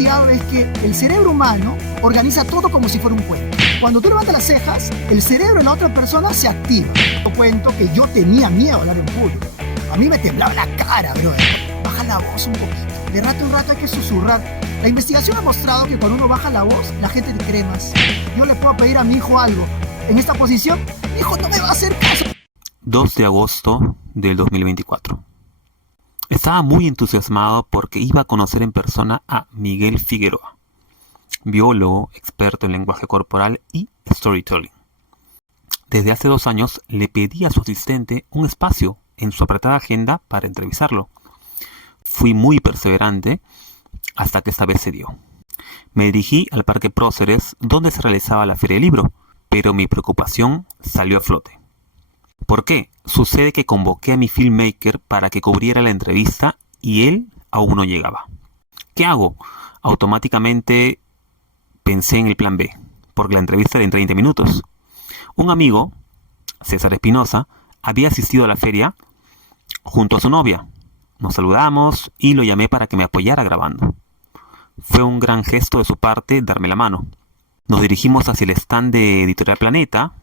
investigado es que el cerebro humano organiza todo como si fuera un cuento. Cuando tú levantas las cejas, el cerebro de la otra persona se activa. Yo cuento que yo tenía miedo a hablar en público. A mí me temblaba la cara, brother. Baja la voz un poquito. De rato en rato hay que susurrar. La investigación ha mostrado que cuando uno baja la voz, la gente te cree más. Yo le puedo pedir a mi hijo algo. En esta posición, mi hijo no me va a hacer caso. 2 de agosto del 2024. Estaba muy entusiasmado porque iba a conocer en persona a Miguel Figueroa, biólogo, experto en lenguaje corporal y storytelling. Desde hace 2 años le pedí a su asistente un espacio en su apretada agenda para entrevistarlo. Fui muy perseverante hasta que esta vez se dio. Me dirigí al Parque Próceres, donde se realizaba la Feria del Libro, pero mi preocupación salió a flote. ¿Por qué? Sucede que convoqué a mi filmmaker para que cubriera la entrevista y él aún no llegaba. ¿Qué hago? Automáticamente pensé en el plan B, porque la entrevista era en 30 minutos. Un amigo, César Espinosa, había asistido a la feria junto a su novia. Nos saludamos y lo llamé para que me apoyara grabando. Fue un gran gesto de su parte darme la mano. Nos dirigimos hacia el stand de Editorial Planeta.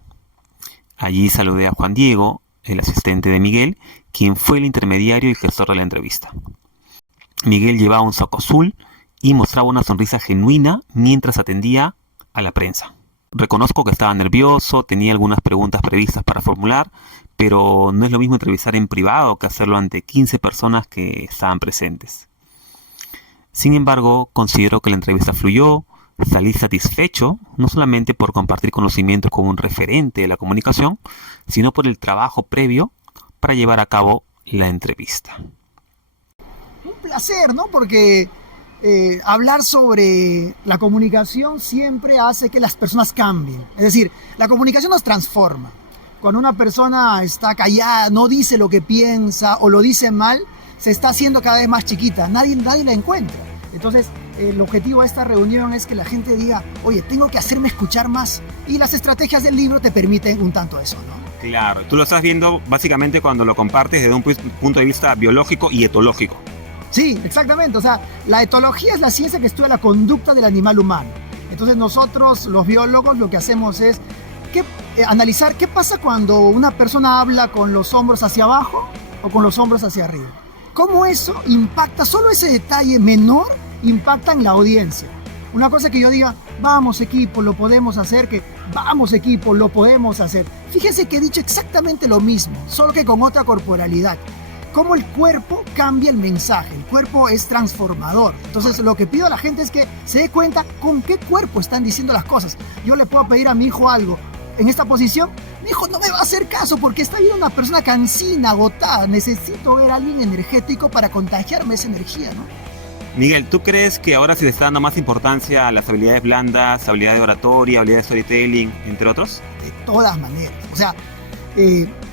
Allí saludé a Juan Diego, el asistente de Miguel, quien fue el intermediario y gestor de la entrevista. Miguel llevaba un saco azul y mostraba una sonrisa genuina mientras atendía a la prensa. Reconozco que estaba nervioso, tenía algunas preguntas previstas para formular, pero no es lo mismo entrevistar en privado que hacerlo ante 15 personas que estaban presentes. Sin embargo, considero que la entrevista fluyó. Salí satisfecho, no solamente por compartir conocimientos con un referente de la comunicación, sino por el trabajo previo para llevar a cabo la entrevista. Un placer, ¿no? Porque hablar sobre la comunicación siempre hace que las personas cambien. Es decir, la comunicación nos transforma. Cuando una persona está callada, no dice lo que piensa o lo dice mal, se está haciendo cada vez más chiquita. Nadie la encuentra. Entonces, el objetivo de esta reunión es que la gente diga, oye, tengo que hacerme escuchar más. Y las estrategias del libro te permiten un tanto eso, ¿no? Claro, tú lo estás viendo básicamente cuando lo compartes desde un punto de vista biológico y etológico. Sí, exactamente. O sea, la etología es la ciencia que estudia la conducta del animal humano. Entonces nosotros, los biólogos, lo que hacemos es analizar qué pasa cuando una persona habla con los hombros hacia abajo o con los hombros hacia arriba. Cómo eso impacta, solo ese detalle menor impacta en la audiencia. Una cosa que yo diga, vamos equipo, lo podemos hacer, que vamos equipo, lo podemos hacer. Fíjense que he dicho exactamente lo mismo, solo que con otra corporalidad. Cómo el cuerpo cambia el mensaje, el cuerpo es transformador. Entonces lo que pido a la gente es que se dé cuenta con qué cuerpo están diciendo las cosas. Yo le puedo pedir a mi hijo algo, en esta posición, mi hijo no me va a hacer caso porque está viendo una persona cansina, agotada. Necesito ver a alguien energético para contagiarme esa energía, ¿no? Miguel, ¿tú crees que ahora se le está dando más importancia a las habilidades blandas, habilidad de oratoria, habilidad de storytelling, entre otros? De todas maneras. O sea,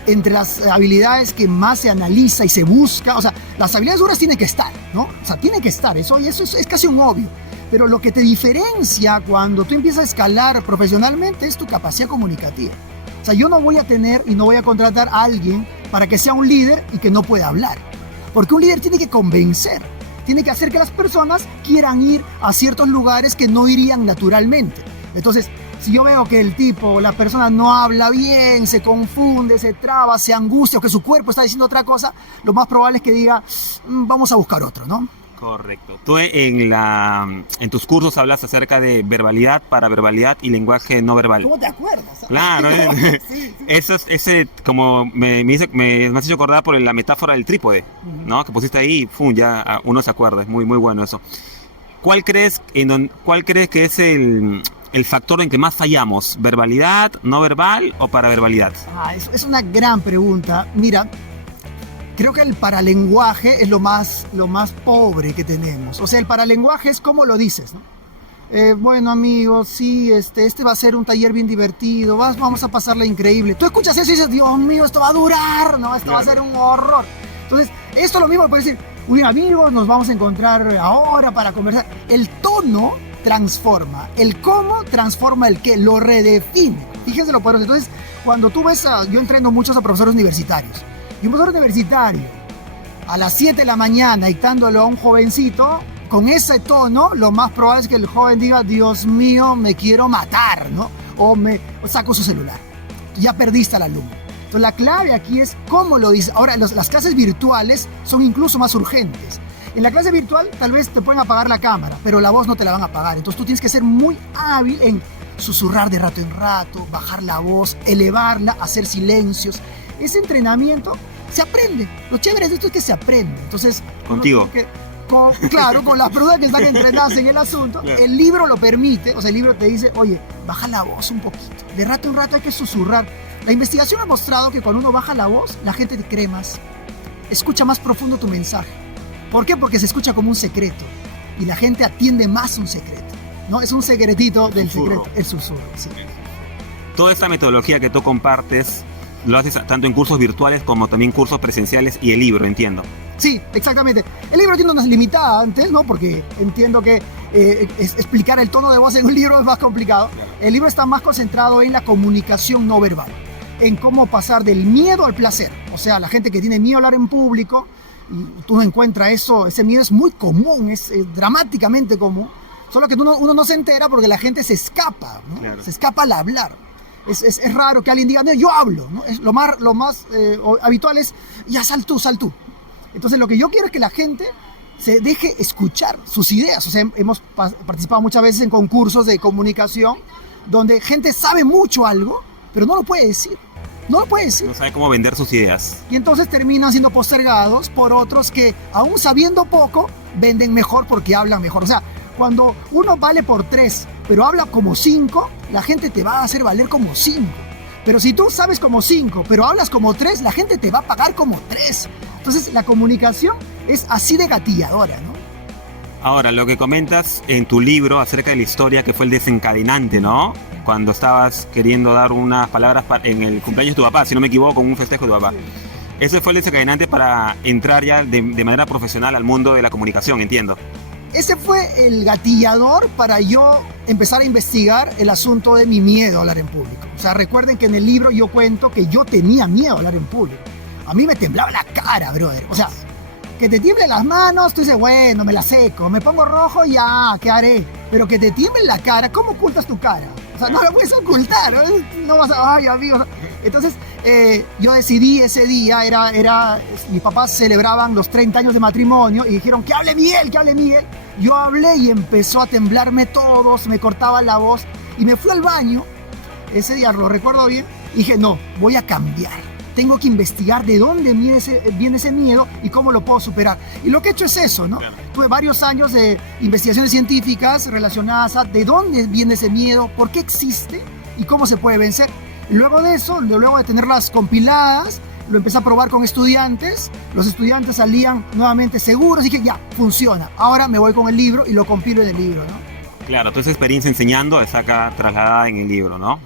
entre las habilidades que más se analiza y se busca, o sea, las habilidades duras tienen que estar, ¿no? O sea, tienen que estar, eso es casi un obvio. Pero lo que te diferencia cuando tú empiezas a escalar profesionalmente es tu capacidad comunicativa. O sea, yo no voy a tener y no voy a contratar a alguien para que sea un líder y que no pueda hablar. Porque un líder tiene que convencer, tiene que hacer que las personas quieran ir a ciertos lugares que no irían naturalmente. Entonces, si yo veo que el tipo, la persona no habla bien, se confunde, se traba, se angustia o que su cuerpo está diciendo otra cosa, lo más probable es que diga, vamos a buscar otro, ¿no? Correcto. Tú en tus cursos hablas acerca de verbalidad, paraverbalidad y lenguaje no verbal. ¿Cómo te acuerdas? Claro, sí. Eso es como me has hecho acordar por la metáfora del trípode, ¿no? Que pusiste ahí y ya uno se acuerda. Es muy, muy bueno eso. ¿Cuál crees que es el factor en que más fallamos? ¿Verbalidad, no verbal o paraverbalidad? Es una gran pregunta. Mira, creo que el paralenguaje es lo más pobre que tenemos. O sea, el paralenguaje es como lo dices, ¿no? Bueno, amigos, sí, este va a ser un taller bien divertido, vamos a pasarla increíble. Tú escuchas eso y dices, Dios mío, esto va a durar, ¿no? Esto va a ser un horror. Entonces, esto lo mismo puedes decir, uy, amigos, nos vamos a encontrar ahora para conversar. El tono transforma, el cómo transforma el qué, lo redefine. Fíjense lo poderoso. Entonces, cuando tú ves, yo entreno muchos a profesores universitarios. Y un profesor universitario, a las 7 de la mañana, dictándolo a un jovencito, con ese tono, lo más probable es que el joven diga, Dios mío, me quiero matar, ¿no? O saco su celular. Ya perdiste al alumno. Entonces la clave aquí es cómo lo dice. Ahora, las clases virtuales son incluso más urgentes. En la clase virtual tal vez te pueden apagar la cámara, pero la voz no te la van a apagar. Entonces tú tienes que ser muy hábil en susurrar de rato en rato, bajar la voz, elevarla, hacer silencios. Ese entrenamiento se aprende. Lo chévere de esto es que se aprende. Entonces, contigo. Claro, con las personas que están entrenadas en el asunto, claro. El libro lo permite. O sea, el libro te dice, oye, baja la voz un poquito. De rato en rato hay que susurrar. La investigación ha mostrado que cuando uno baja la voz, la gente te cree más. Escucha más profundo tu mensaje. ¿Por qué? Porque se escucha como un secreto. Y la gente atiende más un secreto. ¿No? Es un secretito del secreto. El susurro, sí. Toda esta metodología que tú compartes, lo haces tanto en cursos virtuales como también cursos presenciales y el libro, entiendo. Sí, exactamente. El libro tiene unas limitantes, ¿no? Porque entiendo que explicar el tono de voz en un libro es más complicado. Claro. El libro está más concentrado en la comunicación no verbal, en cómo pasar del miedo al placer. O sea, la gente que tiene miedo a hablar en público, y tú no encuentras eso, ese miedo es muy común, es dramáticamente común, solo que uno no se entera porque la gente se escapa, ¿no? Claro. Se escapa al hablar. Es raro que alguien diga, no, yo hablo, ¿no? Lo más habitual es, ya sal tú. Entonces lo que yo quiero es que la gente se deje escuchar sus ideas. O sea, hemos participado muchas veces en concursos de comunicación donde gente sabe mucho algo, pero no lo puede decir. No lo puede decir. No sabe cómo vender sus ideas. Y entonces terminan siendo postergados por otros que, aún sabiendo poco, venden mejor porque hablan mejor. O sea, cuando uno vale por 3, pero habla como 5, la gente te va a hacer valer como 5. Pero si tú sabes como 5, pero hablas como 3, la gente te va a pagar como 3. Entonces la comunicación es así de gatilladora, ¿no? Ahora, lo que comentas en tu libro acerca de la historia que fue el desencadenante, ¿no? Cuando estabas queriendo dar unas palabras en el cumpleaños de tu papá, si no me equivoco, con un festejo de tu papá. Sí. Ese fue el desencadenante para entrar ya de manera profesional al mundo de la comunicación, entiendo. Ese fue el gatillador para yo empezar a investigar el asunto de mi miedo a hablar en público. O sea, recuerden que en el libro yo cuento que yo tenía miedo a hablar en público. A mí me temblaba la cara, brother. O sea, que te tiemblen las manos, tú dices, bueno, me la seco, me pongo rojo, ya, ¿qué haré? Pero que te tiemble la cara, ¿cómo ocultas tu cara? O sea, no la puedes ocultar, no vas a, ay, amigo. Entonces, yo decidí ese día, mis papás celebraban los 30 años de matrimonio y dijeron, que hable Miguel, que hable Miguel. Yo hablé y empezó a temblarme todo, se me cortaba la voz y me fui al baño, ese día lo recuerdo bien, y dije, no, voy a cambiar. Tengo que investigar de dónde viene ese miedo y cómo lo puedo superar. Y lo que he hecho es eso, ¿no? Claro. Tuve varios años de investigaciones científicas relacionadas a de dónde viene ese miedo, por qué existe y cómo se puede vencer. Y luego de eso, luego de tenerlas compiladas, lo empecé a probar con estudiantes. Los estudiantes salían nuevamente seguros y dije, ya, funciona. Ahora me voy con el libro y lo compilo en el libro, ¿no? Claro, toda esa experiencia enseñando está acá trasladada en el libro, ¿no?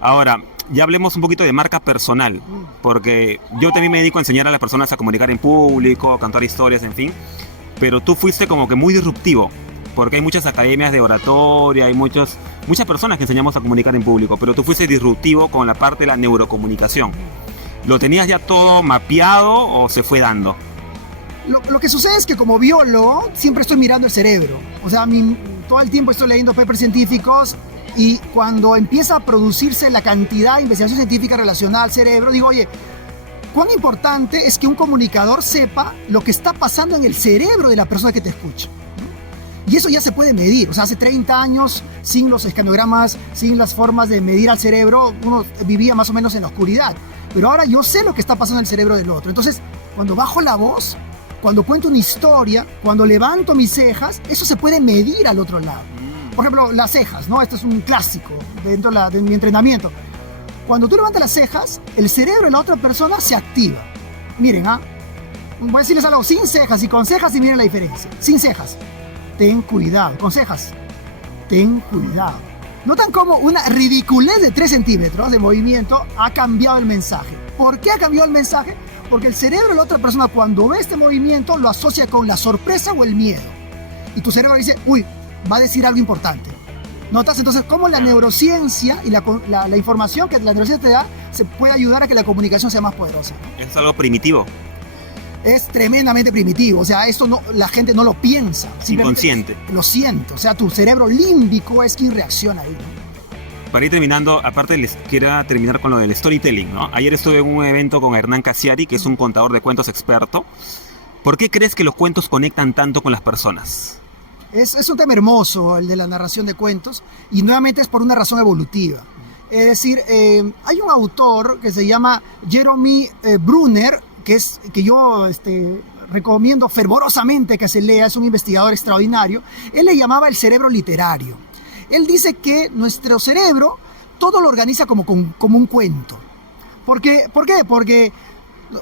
Ahora, ya hablemos un poquito de marca personal, porque yo también me dedico a enseñar a las personas a comunicar en público, a contar historias, en fin, pero tú fuiste como que muy disruptivo, porque hay muchas academias de oratoria, hay muchas personas que enseñamos a comunicar en público, pero tú fuiste disruptivo con la parte de la neurocomunicación. ¿Lo tenías ya todo mapeado o se fue dando? Lo que sucede es que como biólogo siempre estoy mirando el cerebro. O sea, todo el tiempo estoy leyendo papers científicos y cuando empieza a producirse la cantidad de investigación científica relacionada al cerebro, digo, oye, ¿cuán importante es que un comunicador sepa lo que está pasando en el cerebro de la persona que te escucha? Y eso ya se puede medir. O sea, hace 30 años, sin los escanogramas, sin las formas de medir al cerebro, uno vivía más o menos en la oscuridad. Pero ahora yo sé lo que está pasando en el cerebro del otro. Entonces, cuando bajo la voz, cuando cuento una historia, cuando levanto mis cejas, eso se puede medir al otro lado. Por ejemplo, las cejas, ¿no? Esto es un clásico dentro de mi entrenamiento. Cuando tú levantas las cejas, el cerebro de la otra persona se activa. Miren, voy a decirles algo sin cejas y con cejas y miren la diferencia. Sin cejas, ten cuidado. Con cejas, ten cuidado. Notan cómo una ridiculez de 3 centímetros de movimiento ha cambiado el mensaje. ¿Por qué ha cambiado el mensaje? Porque el cerebro de la otra persona cuando ve este movimiento lo asocia con la sorpresa o el miedo. Y tu cerebro dice, uy, va a decir algo importante. ¿Notas? Entonces, cómo la neurociencia y la información que la neurociencia te da se puede ayudar a que la comunicación sea más poderosa. Es algo primitivo. es tremendamente primitivo. O sea, esto no, la gente no lo piensa. Inconsciente. Lo siente. O sea, tu cerebro límbico es quien reacciona ahí, ¿no? Para ir terminando, aparte les quiero terminar con lo del storytelling, ¿no? Ayer estuve en un evento con Hernán Casiari, que es un contador de cuentos experto. ¿Por qué crees que los cuentos conectan tanto con las personas? Es un tema hermoso el de la narración de cuentos, y nuevamente es por una razón evolutiva. Es decir, hay un autor que se llama Jeremy Brunner, que yo recomiendo fervorosamente que se lea, es un investigador extraordinario. Él le llamaba el cerebro literario. Él dice que nuestro cerebro todo lo organiza como un cuento. ¿Por qué? Porque,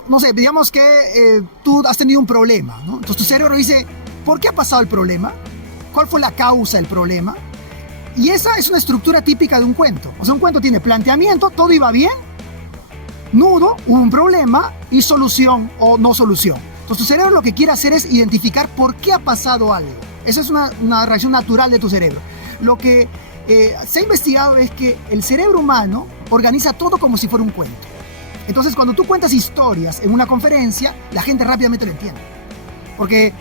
no sé, digamos que tú has tenido un problema, ¿no? Entonces tu cerebro dice, ¿por qué ha pasado el problema? ¿Cuál fue la causa del problema? Y esa es una estructura típica de un cuento. O sea, un cuento tiene planteamiento, todo iba bien, nudo, hubo un problema y solución o no solución. Entonces tu cerebro lo que quiere hacer es identificar por qué ha pasado algo. Esa es una reacción natural de tu cerebro. Lo que se ha investigado es que el cerebro humano organiza todo como si fuera un cuento. Entonces, cuando tú cuentas historias en una conferencia, la gente rápidamente lo entiende. Porque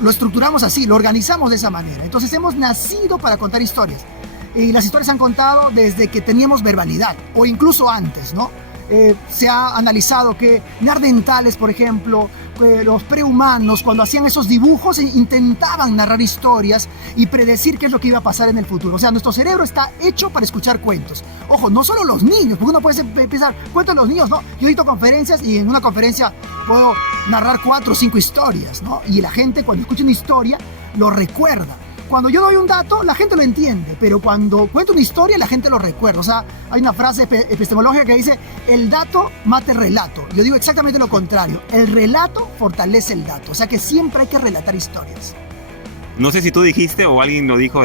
lo estructuramos así, lo organizamos de esa manera. Entonces, hemos nacido para contar historias. Y las historias se han contado desde que teníamos verbalidad, o incluso antes, ¿no? Se ha analizado que neandertales, por ejemplo, los prehumanos, cuando hacían esos dibujos, intentaban narrar historias y predecir qué es lo que iba a pasar en el futuro. O sea, nuestro cerebro está hecho para escuchar cuentos. Ojo, no solo los niños, porque uno puede empezar, cuentos de los niños, ¿no? Yo he visto conferencias y en una conferencia puedo narrar 4 o 5 historias, ¿no? Y la gente, cuando escucha una historia, lo recuerda. Cuando yo doy un dato, la gente lo entiende, pero cuando cuento una historia, la gente lo recuerda. O sea, hay una frase epistemológica que dice, el dato mata el relato. Yo digo exactamente lo contrario. El relato fortalece el dato. O sea que siempre hay que relatar historias. No sé si tú dijiste o alguien lo dijo,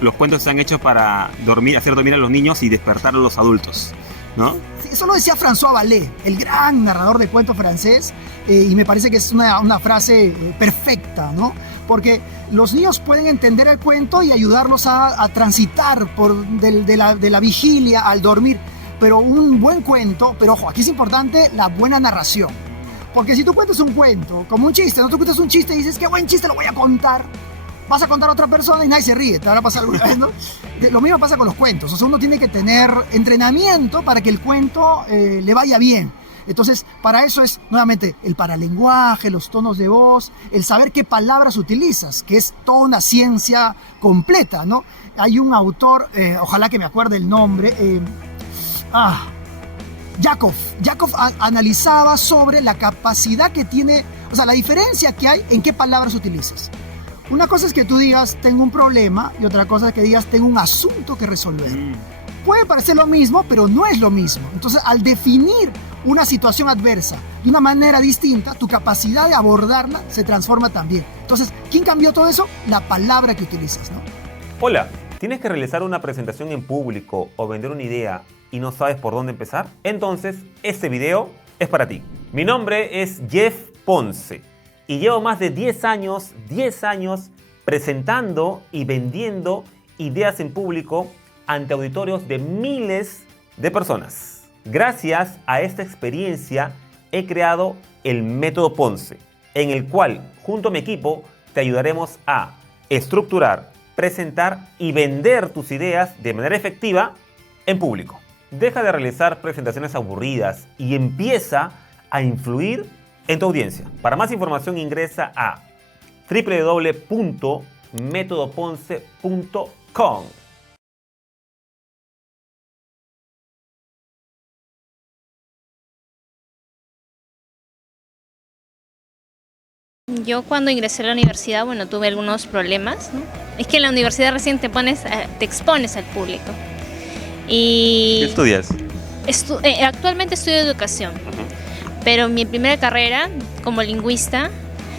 los cuentos están hechos para hacer dormir a los niños y despertar a los adultos, ¿no? Sí, eso lo decía François Vallée, el gran narrador de cuentos francés, y me parece que es una frase perfecta, ¿no? Porque los niños pueden entender el cuento y ayudarlos a transitar de la vigilia al dormir. Pero un buen cuento, pero ojo, aquí es importante la buena narración. Porque si tú cuentas un cuento, como un chiste, no tú cuentas un chiste y dices, qué buen chiste, lo voy a contar. Vas a contar a otra persona y nadie se ríe, te habrá pasado alguna vez, ¿no? Lo mismo pasa con los cuentos. O sea, uno tiene que tener entrenamiento para que el cuento le vaya bien. Entonces, para eso es, nuevamente, el paralenguaje, los tonos de voz, el saber qué palabras utilizas, que es toda una ciencia completa, ¿no? Hay un autor, ojalá que me acuerde el nombre, Yakov analizaba sobre la capacidad que tiene, o sea, la diferencia que hay en qué palabras utilizas. Una cosa es que tú digas, tengo un problema, y otra cosa es que digas, tengo un asunto que resolver. Puede parecer lo mismo, pero no es lo mismo. Entonces, al definir una situación adversa de una manera distinta, tu capacidad de abordarla se transforma también. Entonces, ¿quién cambió todo eso? La palabra que utilizas, ¿no? Hola, ¿tienes que realizar una presentación en público o vender una idea y no sabes por dónde empezar? Entonces, este video es para ti. Mi nombre es Jeff Ponce y llevo más de 10 años presentando y vendiendo ideas en público ante auditorios de miles de personas. Gracias a esta experiencia he creado el método Ponce, en el cual junto a mi equipo te ayudaremos a estructurar, presentar y vender tus ideas de manera efectiva en público. Deja de realizar presentaciones aburridas y empieza a influir en tu audiencia. Para más información ingresa a www.metodoponce.com. Yo cuando ingresé a la universidad, bueno, tuve algunos problemas, ¿no? Es que en la universidad recién te expones al público. Y ¿Qué estudias? Actualmente estudio educación, pero mi primera carrera como lingüista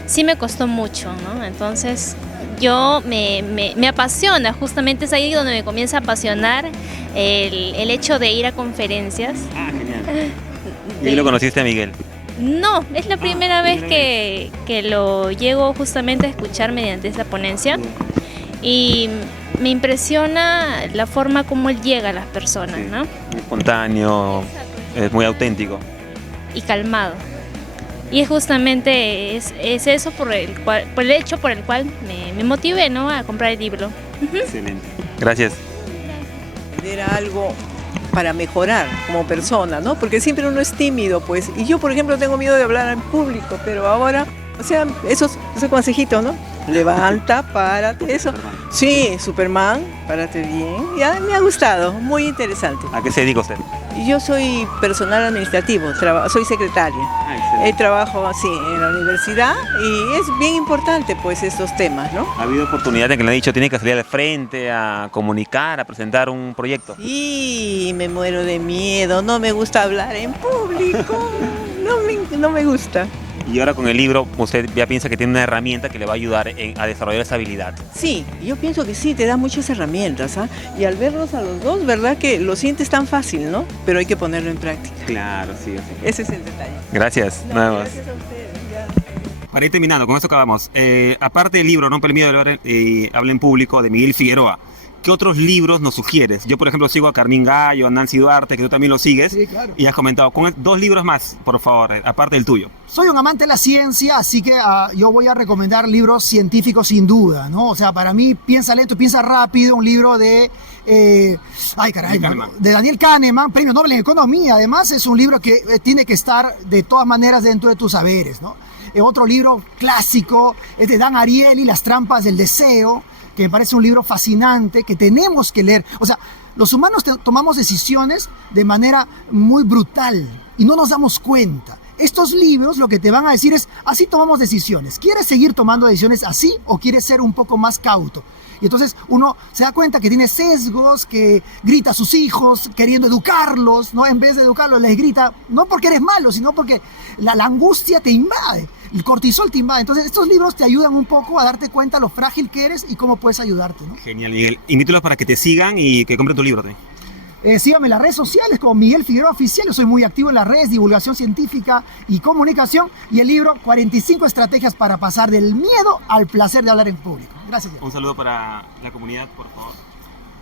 sí me costó mucho, ¿no? Entonces yo me apasiona, justamente es ahí donde me comienza a apasionar el hecho de ir a conferencias. Ah, genial. ¿Y ahí lo conociste a Miguel? No, es la primera vez que lo llego justamente a escuchar mediante esta ponencia y me impresiona la forma como él llega a las personas, ¿no? Espontáneo, es muy auténtico. Y calmado. Y justamente es eso por el hecho por el cual me motivé, ¿no?, a comprar el libro. Excelente. Gracias. Era algo para mejorar como persona, ¿no? Porque siempre uno es tímido, pues. Y yo, por ejemplo, tengo miedo de hablar en público, pero ahora, o sea, ese consejito, ¿no? Levanta, párate, eso. Sí, Superman, párate bien. Ya me ha gustado, muy interesante. ¿A qué se dedica usted? Yo soy personal administrativo, soy secretaria. Trabajo así en la universidad y es bien importante pues estos temas, ¿no? ¿Ha habido oportunidades en que le han dicho tiene que salir al frente a comunicar, a presentar un proyecto? Y me muero de miedo, no me gusta hablar en público, no me gusta. Y ahora con el libro usted ya piensa que tiene una herramienta que le va a ayudar a desarrollar esa habilidad. Sí, yo pienso que sí, te da muchas herramientas, ¿ah? Y al verlos a los dos, ¿verdad? Que lo sientes tan fácil, ¿no? Pero hay que ponerlo en práctica. Claro, sí. Ese es el detalle. Gracias, nada más. Gracias a ustedes. Ya. Para ir terminando, con esto acabamos. Aparte del libro, No por el miedo de hablar, habla en público, de Miguel Figueroa, ¿qué otros libros nos sugieres? Yo, por ejemplo, sigo a Carmín Gallo, a Nancy Duarte, que tú también lo sigues. Sí, claro. Y has comentado, con 2 libros más, por favor, aparte del tuyo. Soy un amante de la ciencia, así que yo voy a recomendar libros científicos sin duda, ¿no? O sea, para mí, Piensa lento, piensa rápido, un libro de... de Daniel Kahneman, premio Nobel en Economía. Además, es un libro que tiene que estar de todas maneras dentro de tus saberes, ¿no? Otro libro clásico es de Dan Ariely, Las trampas del deseo, que me parece un libro fascinante, que tenemos que leer. O sea, los humanos tomamos decisiones de manera muy brutal y no nos damos cuenta. Estos libros lo que te van a decir es, así tomamos decisiones. ¿Quieres seguir tomando decisiones así o quieres ser un poco más cauto? Y entonces uno se da cuenta que tiene sesgos, que grita a sus hijos queriendo educarlos, ¿no? En vez de educarlos les grita, no porque eres malo, sino porque la angustia te invade, el cortisol te invade. Entonces estos libros te ayudan un poco a darte cuenta lo frágil que eres y cómo puedes ayudarte, ¿no? Genial, Miguel. Invítalos para que te sigan y que compren tu libro también. Síganme en las redes sociales como Miguel Figueroa Oficial. Yo soy muy activo en las redes, divulgación científica y comunicación. Y el libro 45 estrategias para pasar del miedo al placer de hablar en público. Gracias, Jeff. Un saludo para la comunidad, por favor.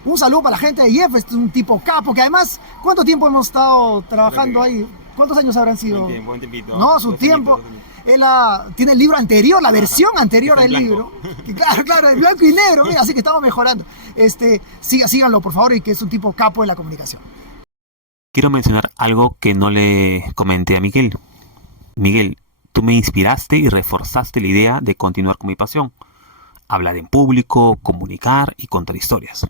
Un saludo para la gente de Jeff, es un tipo capo, que además, ¿cuánto tiempo hemos estado trabajando ahí? ¿Cuántos años habrán sido? Buen tiempito. No, su tiempo. Él tiene el libro anterior, la versión anterior del libro. Que, claro, en blanco y negro, mira, así que estamos mejorando. Síganlo, por favor, y que es un tipo capo en la comunicación. Quiero mencionar algo que no le comenté a Miguel. Miguel, tú me inspiraste y reforzaste la idea de continuar con mi pasión. Hablar en público, comunicar y contar historias.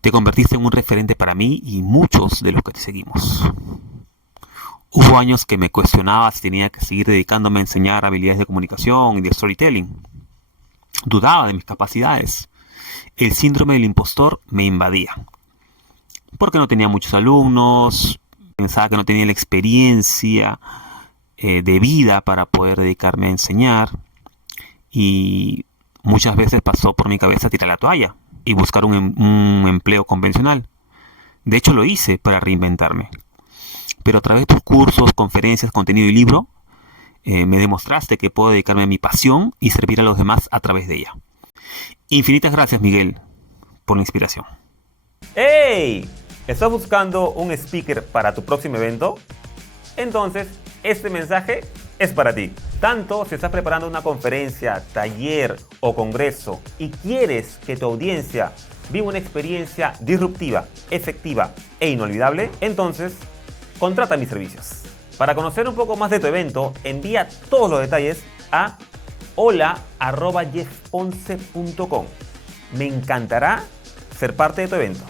Te convertiste en un referente para mí y muchos de los que te seguimos. Hubo años que me cuestionaba si tenía que seguir dedicándome a enseñar habilidades de comunicación y de storytelling. Dudaba de mis capacidades. El síndrome del impostor me invadía. Porque no tenía muchos alumnos, pensaba que no tenía la experiencia de vida para poder dedicarme a enseñar. Y muchas veces pasó por mi cabeza tirar la toalla y buscar un empleo convencional. De hecho, lo hice para reinventarme. Pero a través de tus cursos, conferencias, contenido y libro, me demostraste que puedo dedicarme a mi pasión y servir a los demás a través de ella. Infinitas gracias, Miguel, por la inspiración. ¡Hey! ¿Estás buscando un speaker para tu próximo evento? Entonces, este mensaje es para ti. Tanto si estás preparando una conferencia, taller o congreso y quieres que tu audiencia viva una experiencia disruptiva, efectiva e inolvidable, entonces contrata mis servicios. Para conocer un poco más de tu evento, envía todos los detalles a hola@jeffponce.com. Me encantará ser parte de tu evento.